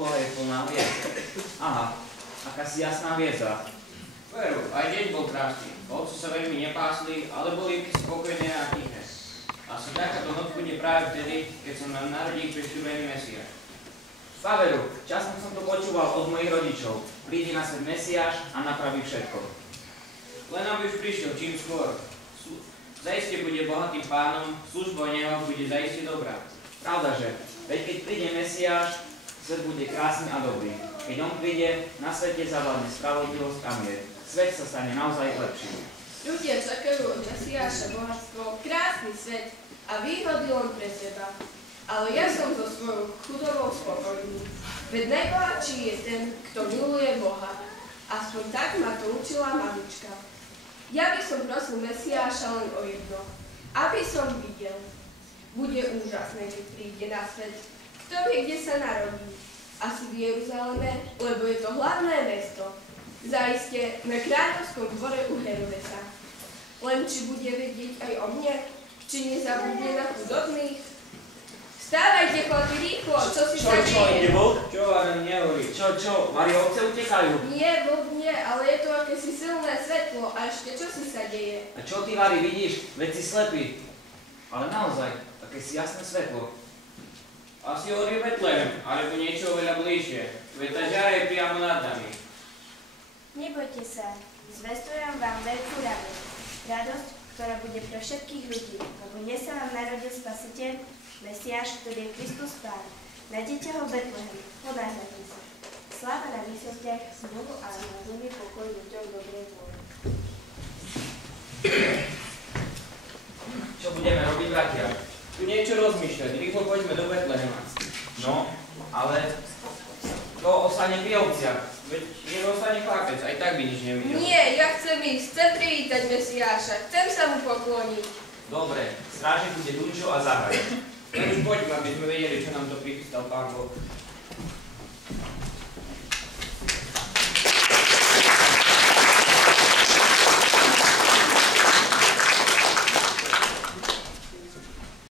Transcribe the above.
obloha je plná hviezd. Aha, akási jasná hviezda. Veru, aj deň bol krásny. Ovce sa veľmi nepásli, ale boli spokojné a tiché. Asi takáto noc bude práve vtedy, keď sa nám narodí prisľúbený Mesiáš. Paveru, časom som to počúval od mojich rodičov. Príde na svet Mesiáš a napraví všetko. Len aby už prišiel čím skôr. Zaiste bude bohatým pánom, služba neho bude zaiste dobrá. Pravdaže, veď keď príde Mesiáš, svet bude krásny a dobrý. Keď on príde, na svete zavládne spravodlivosť a mier. Svet sa stane naozaj lepším. Ľudia čakajú od Mesiáša bohatstvo, krásny svet a výhody len pre seba. Ale ja som so svojou chudobou spokojný. Veď najbohatší je ten, kto miluje Boha. Aspoň tak ma to učila mamička. Ja by som prosil Mesiáša len o jedno. Aby som videl. Bude úžasné, keď príde na svet. Kto vie, kde sa narodí? Asi v Jeruzaleme, lebo je to hlavné mesto. Zaiste na kráľovskom dvore u Herodesa. Len či bude vedieť aj o mne? Či nezabudne na chudobných? Vstávajte, chlapi, rýchlo! Čo si sa deje? Čo, ide vlk? Čo, Adam, nehovorí? Čo, Mari, ovce utekajú. Nie, vlk nie, ale je to akési silné svetlo. A ešte čo si sa deje? A čo ty, Mari, vidíš? Veď si slepý. Ale naozaj, akési jasné svetlo. Asi hovorí Betlehem, alebo niečo oveľa bližšie. Veď tá žiara je priamo nad nami. Nebojte sa, zvestujem vám veľkú radosť. Radosť, ktorá bude pre všetkých ľudí, lebo dnes sa vám narodil Spasiteľ, Mesiáš, ktorý je Kristus Pán. Nájdete ho v Betleheme, ponáhľadte sa. Sláva na výsostiach, Bohu a na zemi pokoj ľuďom dobrej vôle. Čo budeme robiť, bratia? Tu niečo rozmýšľať, rýchlo poďme do Betlehema. No, ale to ostane pri ovciach. Veď je ostane chlapec, aj tak by nič nevidel. Nie, ja chcem ísť, chcem privítať Mesiáša, chcem sa mu pokloniť. Dobre, strážnik bude Dunčo a zahraj. Len už poďme, aby sme vedeli, čo nám to prichystal Pán Boh.